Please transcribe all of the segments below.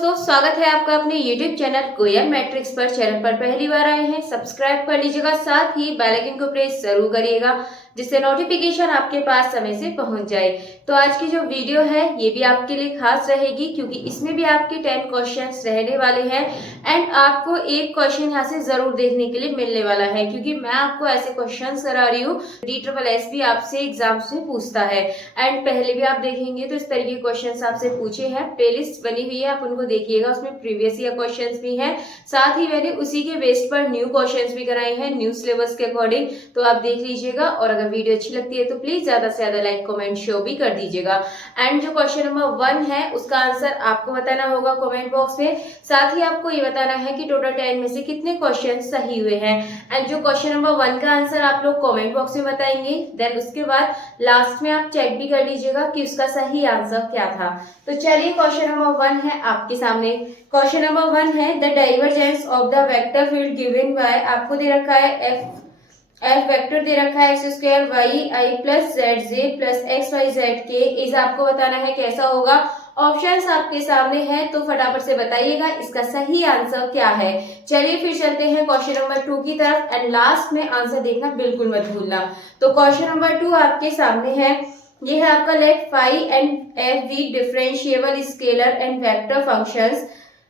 दोस्तों, स्वागत है आपका अपने YouTube चैनल कोयल मैट्रिक्स पर। चैनल पर पहली बार आए हैं, सब्सक्राइब कर लीजिएगा, साथ ही बेल आइकन को प्रेस जरूर करिएगा जिससे नोटिफिकेशन आपके पास समय से पहुंच जाए। तो आज की जो वीडियो है ये भी आपके लिए खास रहेगी क्योंकि इसमें भी आपके 10 क्वेश्चंस रहने वाले हैं एंड आपको एक क्वेश्चन यहाँ से जरूर देखने के लिए मिलने वाला है क्योंकि मैं आपको ऐसे क्वेश्चंस करा रही हूँ DSSS भी आपसे एग्जाम्स में पूछता है। एंड पहले भी आप देखेंगे तो इस तरह के क्वेश्चंस आपसे पूछे हैं, प्लेलिस्ट बनी हुई है, आप उनको देखिएगा, उसमें प्रीवियस ईयर क्वेश्चंस भी हैं, साथ ही मैंने उसी के बेस पर न्यू क्वेश्चंस भी कराए हैं न्यू सिलेबस के अकॉर्डिंग। तो आप देख लीजिएगा और अगर वीडियो अच्छी लगती है तो प्लीज ज्यादा से ज्यादा लाइक कमेंट शेयर भी कर दीजिएगा। एंड जो क्वेश्चन नंबर 1 है उसका आंसर आपको बताना होगा कमेंट बॉक्स में, साथ ही आपको ये बताना है कि टोटल 10 में से कितने क्वेश्चन सही हुए हैं। एंड जो क्वेश्चन नंबर 1 का आंसर आप लोग कमेंट बॉक्स में बताएंगे, देन उसके बाद लास्ट में आप चेक भी कर लीजिएगा कि उसका सही आंसर क्या था। तो चलिए क्वेश्चन नंबर 1 है आपके सामने। क्वेश्चन नंबर 1 है the divergence of the vector field given by, आपको दे रखा है एफ वेक्टर दे रखा है एक्स स्क्वायर वाई आई plus Z J plus x Y Z के इज, आपको बताना है कैसा होगा। ऑप्शंस आपके सामने हैं तो फटाफट से बताइएगा इसका सही आंसर क्या है। चलिए फिर चलते हैं क्वेश्चन नंबर 2 की तरफ एंड लास्ट में आंसर देखना बिल्कुल मत भूलना। तो क्वेश्चन नंबर 2 आपके सामने है, ये है आपका let phi and F be differentiable scalar and vector functions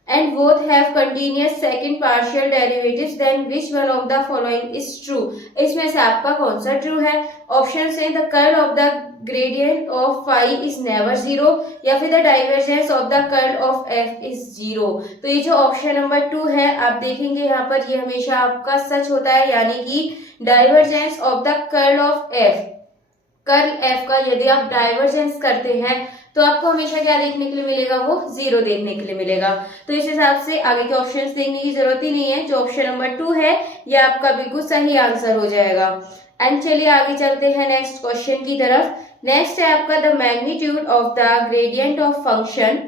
and both have continuous second partial derivatives, then which one of the following is true। इसमें से आपका कौन सा ट्रू है। ऑप्शन है the curl of the gradient of phi is never zero, या फिर the divergence of the curl of F is zero. तो ये जो ऑप्शन नंबर 2 है आप देखेंगे यहाँ पर ये हमेशा आपका सच होता है, यानी कि divergence of the curl of F, curl F का यदि आप डाइवर्जेंस करते हैं तो आपको हमेशा क्या देखने के लिए मिलेगा, वो जीरो देखने के लिए मिलेगा। तो इस हिसाब से आगे के ऑप्शंस देखने की जरूरत ही नहीं है, जो ऑप्शन नंबर 2 है ये आपका बिल्कुल सही आंसर हो जाएगा। एंड चलिए आगे चलते हैं नेक्स्ट क्वेश्चन की तरफ। नेक्स्ट है आपका the magnitude of the gradient of function,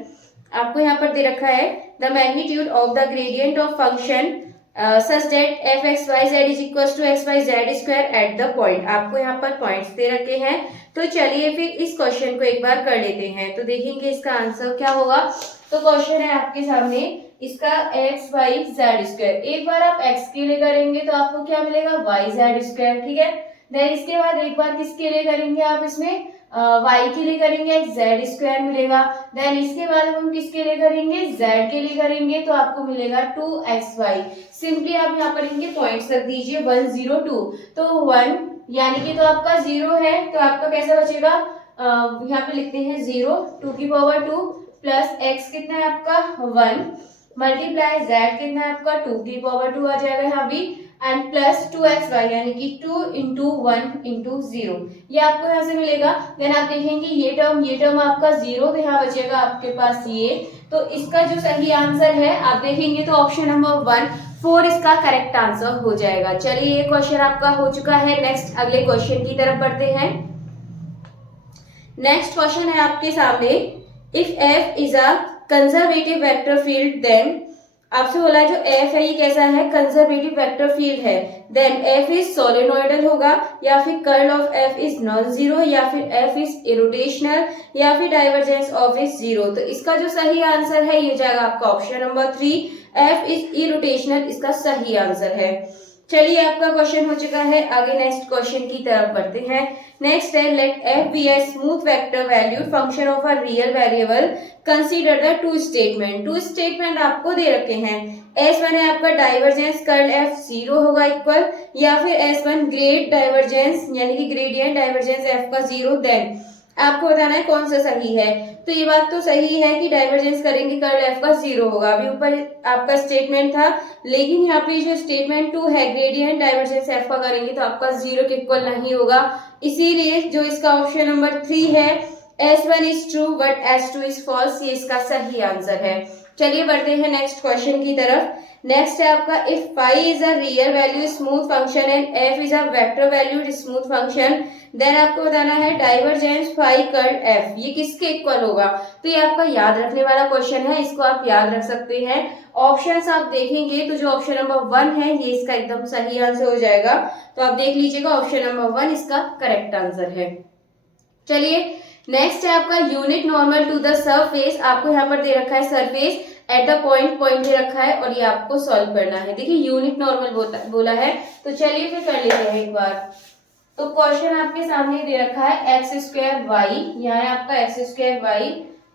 आपको यहाँ पर दे रखा है the magnitude of the gradient of function such that F X Y Z is equal to X Y Z square at the point, आपको यहाँ पर पॉइंट्स दे रखे हैं। तो चलिए फिर इस क्वेश्चन को एक बार कर लेते हैं तो देखेंगे इसका आंसर क्या होगा। तो क्वेश्चन है आपके सामने इसका एक्स वाई जेड स्क्वायर, एक बार आप एक्स के लिए करेंगे तो आपको क्या मिलेगा, वाई जेड स्क्वायर, ठीक है। देन इसके बाद एक बार किसके लिए करेंगे आप इसमें y के लिए करेंगे जेड स्क्वायर मिलेगा। देन इसके बाद हम किसके लिए करेंगे, z के लिए करेंगे तो आपको मिलेगा 2xy। सिंपली आप यहाँ पर इनके पॉइंट्स रख दीजिए 1 0 2, तो 1 यानी कि तो आपका 0 है तो आपका कैसा बचेगा, यहाँ पे लिखते हैं 0 2 की पावर 2 प्लस x कितना है आपका 1 मल्टीप्लाई z कितना है आपका 2 की पावर 2 आ जाएगा यहाँ भी एंड प्लस 2xy यानी कि 2 इंटू 1 इंटू 0, ये आपको यहाँ से मिलेगा। देन आप देखेंगे ये टर्म आपका 0 तो यहाँ बचेगा आपके पास ये, तो इसका जो सही आंसर है आप देखेंगे तो ऑप्शन नंबर 1 4 इसका करेक्ट आंसर हो जाएगा। चलिए ये क्वेश्चन आपका हो चुका है। नेक्स्ट अगले क्वेश्चन की तरफ बढ़ते हैं। नेक्स्ट क्वेश्चन है आपके सामने, if F is a conservative vector field then, आपसे बोला जो एफ है ये कैसा है, कंजर्वेटिव वेक्टर फील्ड है, देन एफ इज सोलेनोइडल होगा, या फिर curl of F is non zero, या फिर एफ इज इरोटेशनल, या फिर डाइवर्जेंस ऑफ इज जीरो। तो इसका जो सही आंसर है ये हो जाएगा आपका option number 3 F is irrotational, इसका सही आंसर है। चलिए आपका क्वेश्चन हो चुका है, आगे नेक्स्ट क्वेश्चन की तरफ बढ़ते हैं। नेक्स्ट है let F be a smooth vector valued function of a real variable, consider the two statement. Two statement आपको दे रखे हैं, S1 है आपका डाइवर्जेंस कर्ल एफ 0 होगा इक्वल, या फिर S1 ग्रेड डाइवर्जेंस यानी कि ग्रेडियंट डाइवर्जेंस एफ का 0, देन आपको बताना है कौन सा सही है। तो ये बात तो सही है कि डाइवर्जेंस करेंगे कर्ल एफ का 0 होगा, अभी ऊपर आपका स्टेटमेंट था, लेकिन यहाँ पे जो स्टेटमेंट 2 है ग्रेडियंट डाइवर्जेंस एफ का करेंगे तो आपका 0 के इक्वल नहीं होगा, इसीलिए जो इसका ऑप्शन नंबर 3 है S1 is true but S2 is false, ये इसका सही आंसर है। चलिए बढ़ते हैं नेक्स्ट क्वेश्चन की तरफ। नेक्स्ट है आपका if phi is a real value smooth function and F is a vector valued smooth function, then आपको बताना है डाइवर्जेंस फाई कर्ल एफ ये किसके इक्वल होगा। तो ये आपका याद रखने वाला क्वेश्चन है, इसको आप याद रख सकते हैं। ऑप्शंस आप देखेंगे तो जो ऑप्शन नंबर 1 है ये इसका एकदम सही आंसर हो जाएगा, तो आप देख लीजिएगा ऑप्शन नंबर 1 इसका करेक्ट आंसर है। चलिए नेक्स्ट है आपका unit normal to the surface, आपको यहाँ पर दे रखा है surface at the point point दे रखा है और ये आपको सॉल्व करना है। देखिए यूनिट नॉर्मल बोला है, तो चलिए फिर कर लेते हैं एक बार। तो क्वेश्चन आपके सामने दे रखा है एक्स स्क्वायर वाई, यहाँ है आपका x square y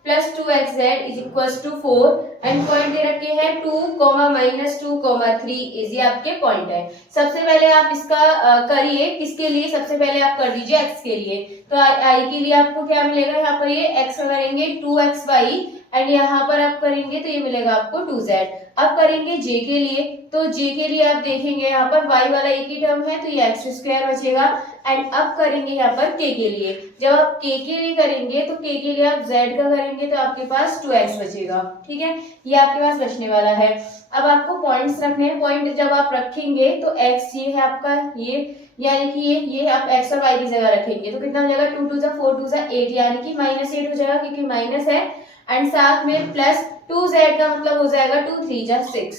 plus 2xz is equal to 4 and point दे रखे हैं 2, -2, 3 इज ये आपके पॉइंट है। सबसे पहले आप इसका करिए, किसके लिए, सबसे पहले आप कर दीजिए x के लिए। तो i के लिए आपको क्या मिलेगा, यहाँ पर ये x का करेंगे 2xy एंड यहाँ पर आप करेंगे तो ये मिलेगा आपको 2z। अब करेंगे j के लिए, तो j के लिए आप देखेंगे यहाँ पर y वाला एक ही टर्म है तो ये एक्स स्क्वायर बचेगा। एंड अब करेंगे यहाँ पर k के लिए, जब आप k के लिए करेंगे तो k के लिए आप z का करेंगे तो आपके पास 2x बचेगा। ठीक है, ये आपके पास बचने वाला है। अब आपको पॉइंट्स रखने हैं, पॉइंट जब आप रखेंगे तो x ये है आपका, ये यानी कि ये आप x और y की जगह रखेंगे तो कितना हो जाएगा, 2 2 4 2 8 यानी कि -8 हो जाएगा क्योंकि माइनस है। एंड साथ में प्लस 2z का मतलब हो जाएगा 2 3 6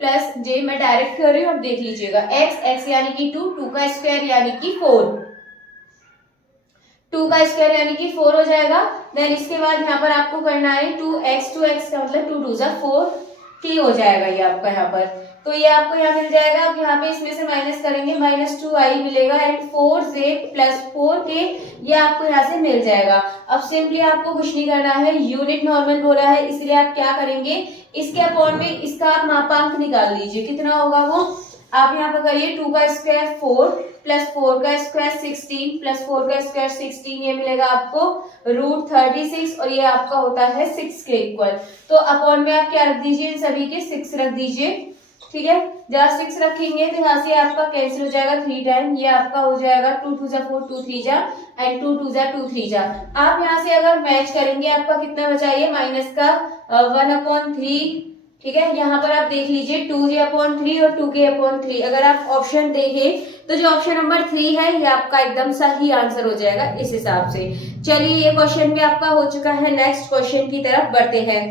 प्लस j, मैं डायरेक्ट कर रही हूँ, अब देख लीजिएगा x यानी कि 2 का स्क्वायर यानी कि 4, 2 का स्क्वायर यानी कि 4 हो जाएगा। देन इसके बाद यहाँ पर आपको करना है 2x का मतलब 2 2 4 t हो जाएगा ये आपका यहाँ पर, तो ये आपको यहाँ मिल जाएगा। अब यहाँ पे इसमें से माइनस करेंगे -2i मिलेगा एंड 4z प्लस 4k ये आपको यहाँ से मिल जाएगा। अब सिंपली आपको कुछ नहीं करना है, यूनिट नॉर्मल बोला है इसलिए आप क्या करेंगे, इसके अपॉन में इसका आप मापांक निकाल लीजिए, कितना होगा वो आप यहाँ पर करिए 2 का स्क्वायर 4 प्लस 4 का स्क्वायर 16 प्लस 4 का स्क्वायर 16 ये मिलेगा आपको √36 और ये आपका होता है 6 के इक्वल। तो अपॉन में आप क्या रख दीजिए, इन सभी के 6 रख दीजिए। ठीक है, जब 6 रखेंगे तो यहाँ से आपका कैंसिल हो जाएगा 3 टाइम, ये आपका हो जाएगा 2 2 4 2 3 एंड 2 2 2 3 आप यहाँ से अगर मैच करेंगे आपका कितना बचा, ये माइनस का 1/3। ठीक है, यहाँ पर आप देख लीजिए 2j/3 और 2k/3। अगर आप ऑप्शन देखें तो जो ऑप्शन नंबर 3 है ये आपका एकदम सही आंसर हो जाएगा इस हिसाब से। चलिए ये क्वेश्चन भी आपका हो चुका है, नेक्स्ट क्वेश्चन की तरफ बढ़ते हैं।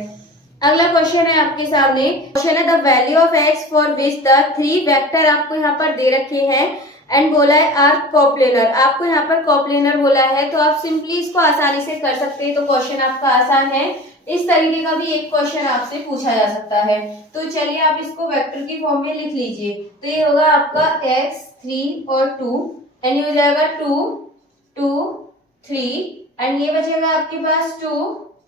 अगला क्वेश्चन है आपके सामने, क्वेश्चन है the value of x for which the 3 vector आपको यहाँ पर दे रखे हैं एंड बोला है आर कोप्लेनर, आपको यहाँ पर कोप्लेनर बोला है तो आप सिंपली इसको आसानी से कर सकते हैं। तो क्वेश्चन आपका आसान है, इस तरीके का भी एक क्वेश्चन आपसे पूछा जा सकता है। तो चलिए आप इसको वेक्टर की फॉर्म में लिख लीजिए, तो ये होगा आपका x 3 और 2 एंड ये हो जाएगा 2 2 3 एंड ये बचेगा आपके पास 2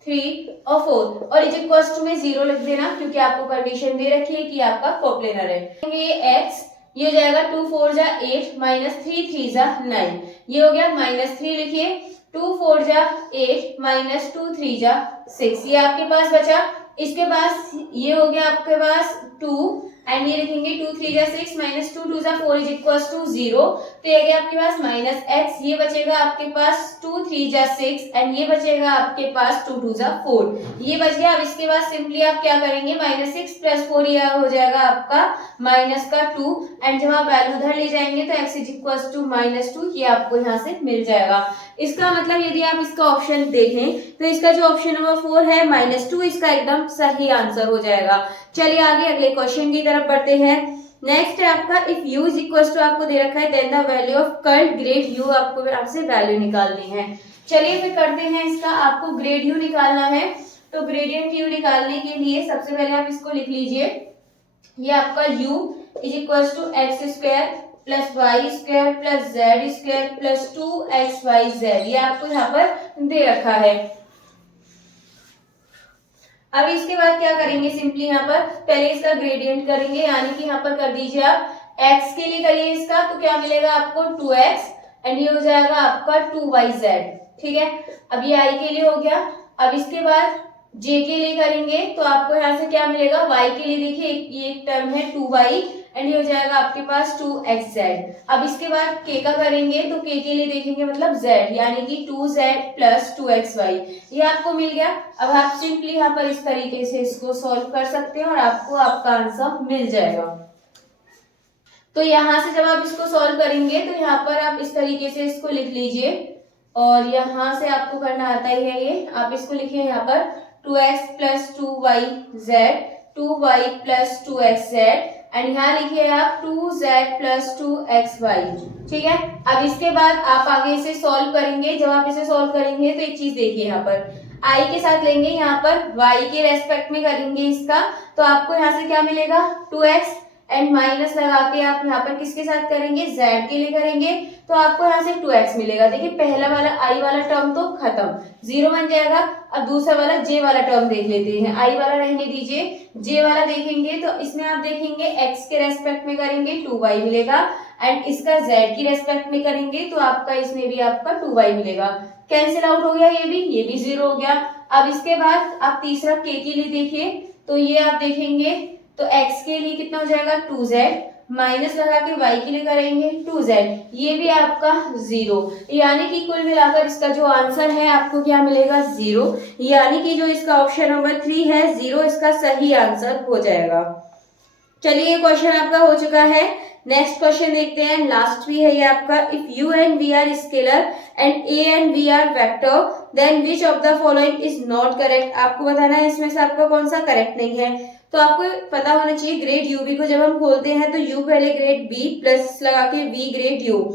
3 और 4 और इज इक्वल्स टू में 0 लिख देना क्योंकि आपको कंडीशन दे रखी है कि आपका कोप्लेनर है। ये x ये हो जाएगा 2 4 जा 8 -3 3 जा 9, ये हो गया -3 लिखिए, 2 4 जा 8 -2 3 जा 6 ये आपके पास बचा। इसके पास ये हो गया आपके पास 2 एंड ये लिखेंगे 2 3 जा 6 -2 2 जा 4 इज इक्वल्स टू 0, तो ये गया आपके पास -x, ये बचेगा आपके पास 2 3 जा 6 एंड ये बचेगा आपके पास 2 2 जा 4 ये बच गया। अब इसके बाद सिंपली आप क्या करेंगे, -6 + 4 ये हो जाएगा आपका -2 एंड जब आप वैल्यू उधर ले जाएंगे तो x इज इक्वल्स टू -2 ये आपको यहाँ से मिल जाएगा। इसका मतलब यदि आप इसका ऑप्शन देखें तो इसका जो ऑप्शन नंबर 4 है -2 इसका एकदम सही आंसर हो जाएगा। चलिए आगे अगले क्वेश्चन की तरफ बढ़ते हैं। नेक्स्ट है आपका if u is equals to आपको दे रखा है then the value of curl grad u आपको आपसे वैल्यू निकालनी है। चलिए फिर करते हैं इसका, आपको ग्रेड u निकालना है। तो ग्रेडियंट u निकालने के लिए सबसे पहले आप इसको लिख लीजिए, ये आपका u is equals to x square plus Y square plus Z square plus 2xyz ये आपको यहाँ पर दे रखा है। अब इसके बाद क्या करेंगे, सिंपली यहाँ पर पहले इसका ग्रेडियंट करेंगे, यानी कि यहाँ पर कर दीजिए आप x के लिए करिए इसका, तो क्या मिलेगा आपको 2x एंड ये हो जाएगा आपका 2yz। ठीक है, अब ये i के लिए हो गया। अब इसके बाद j के लिए करेंगे तो आपको यहाँ से क्या मिलेगा, y के लिए देखिए ये एक टर्म है 2y एंड ये हो जाएगा आपके पास 2xz। अब इसके बाद k का करेंगे तो k के लिए देखेंगे मतलब z यानी कि 2z प्लस 2xy ये आपको मिल गया। अब आप सिंपली यहाँ पर इस तरीके से इसको सॉल्व कर सकते हैं और आपको आपका आंसर मिल जाएगा। तो यहाँ से जब आप इसको सॉल्व करेंगे तो यहाँ पर आप इस तरीके से इसको लिख लीजिए और यहाँ से आपको करना आता ही है, ये आप इसको लिखिए यहाँ पर 2x plus 2yz 2y plus 2xz and यहाँ लिखिए आप 2z प्लस 2xy। ठीक है, अब इसके बाद आप आगे इसे सॉल्व करेंगे। जब आप इसे सॉल्व करेंगे तो एक चीज देखिए यहाँ पर, आई के साथ लेंगे यहाँ पर वाई के रेस्पेक्ट में करेंगे इसका, तो आपको यहाँ से क्या मिलेगा 2x एंड माइनस लगा के आप यहाँ पर किसके साथ करेंगे z के लिए करेंगे, तो आपको यहाँ से 2x मिलेगा। देखिए पहला वाला i वाला टर्म तो खत्म, 0 बन जाएगा। अब दूसरा वाला j वाला टर्म देख लेते हैं, i वाला रहने दीजिए, j वाला देखेंगे तो इसमें आप देखेंगे x के रेस्पेक्ट में करेंगे 2y मिलेगा एंड इसका z की रेस्पेक्ट में करेंगे तो आपका इसमें भी आपका 2y मिलेगा। कैंसिल आउट हो गया, ये भी 0 हो गया। अब इसके बाद आप तीसरा k के लिए देखिए, तो ये आप देखेंगे तो x के लिए कितना हो जाएगा 2z, माइनस लगा के y के लिए करेंगे 2z, ये भी आपका 0, यानी कि कुल मिलाकर इसका जो आंसर है आपको क्या मिलेगा 0, यानी कि जो इसका ऑप्शन नंबर 3 है 0 इसका सही आंसर हो जाएगा। चलिए ये क्वेश्चन आपका हो चुका है। नेक्स्ट क्वेश्चन देखते हैं, लास्ट भी है ये आपका। If u and v are scalar and a and b are vector then which of the following is not correct. आपको बताना है इसमें से आपका कौन सा करेक्ट नहीं है। तो आपको पता होना चाहिए ग्रेड ub को जब हम खोलते हैं तो u पहले ग्रेड b प्लस लगा के v ग्रेड u।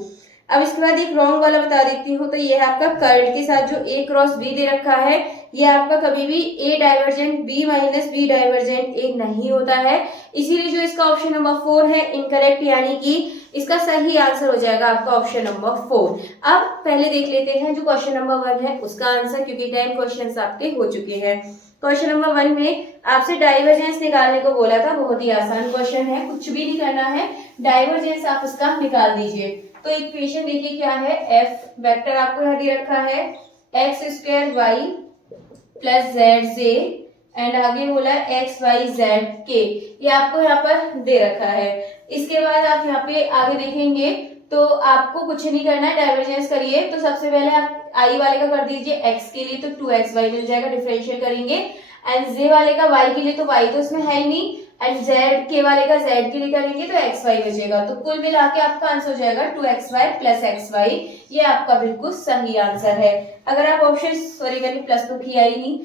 अब इसके बाद एक रॉन्ग वाला बता देती हूँ, तो ये है आपका कर्ल के साथ जो a क्रॉस b दे रखा है, ये आपका कभी भी a divergent b minus b divergent a नहीं होता है, इसीलिए जो इसका ऑप्शन नंबर 4 है इनकरेक्ट, यानी कि इसका सही आंसर हो जाएगा आपका ऑप्शन नंबर 4। अब पहले देख लेते हैं जो क्वेश्चन नंबर 1 है उसका आंसर, क्योंकि 10 क्वेश्चंस आपके हो चुके हैं। क्वेश्चन नंबर 1 में आपसे डाइवर्जेंस निकालने को बोला था, बहुत ही आसान क्वेश्चन है, कुछ भी नहीं करना है, डाइवर्जेंस आप इसका निकाल दीजिए। तो इक्वेशन देखिए क्या है, f वेक्टर आपको यहाँ दे रखा है x square y plus Z J and आगे बोला एक्स वाई जेड के, ये आपको यहाँ पर दे रखा है। इसके बाद आप यहाँ पे आगे देखेंगे तो आपको कुछ नहीं करना है, डाइवर्जेंस करिए। तो सबसे पहले आप आई वाले का कर दीजिए x के लिए, तो 2xy मिल जाएगा, डिफरेंशियल करेंगे। एंड z वाले का y के लिए, तो y तो इसमें है ही नहीं, एंड z के वाले का z के लिए करेंगे तो xy बचेगा। तो कुल मिला के आपका आंसर हो जाएगा 2xy प्लस xy, ये आपका बिल्कुल सही आंसर है। अगर आप ऑप्शन सॉरी मैंने प्लस तो किया ही नहीं,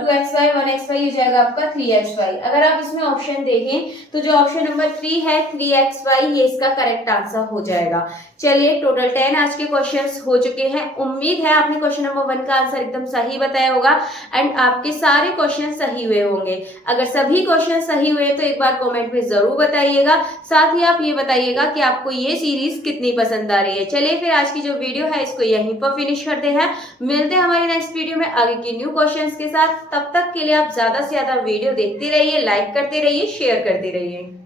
2xy 1xy हो जाएगा आपका 3xy। अगर आप इसमें ऑप्शन देखें तो जो ऑप्शन नंबर 3 है 3xy, ये इसका करेक्ट आंसर हो जाएगा। चलिए टोटल 10 आज के क्वेश्चंस हो चुके हैं। उम्मीद है आपने क्वेश्चन नंबर 1 का आंसर एकदम सही बताया होगा एंड आपके सारे क्वेश्चन सही हुए होंगे। अगर सभी क्वेश्चन सही हुए तो एक बार कमेंट में जरूर बताइएगा, साथ ही आप ये बताइएगा कि आपको ये सीरीज कितनी पसंद आ रही है। चलिए फिर आज की जो वीडियो है इसको यहीं पर फिनिश करते हैं, मिलते हैं हमारी नेक्स्ट वीडियो में आगे की न्यू क्वेश्चंस के साथ। तब तक के लिए आप ज्यादा से ज्यादा वीडियो देखते रहिए, लाइक करते रहिए, शेयर करते रहिए।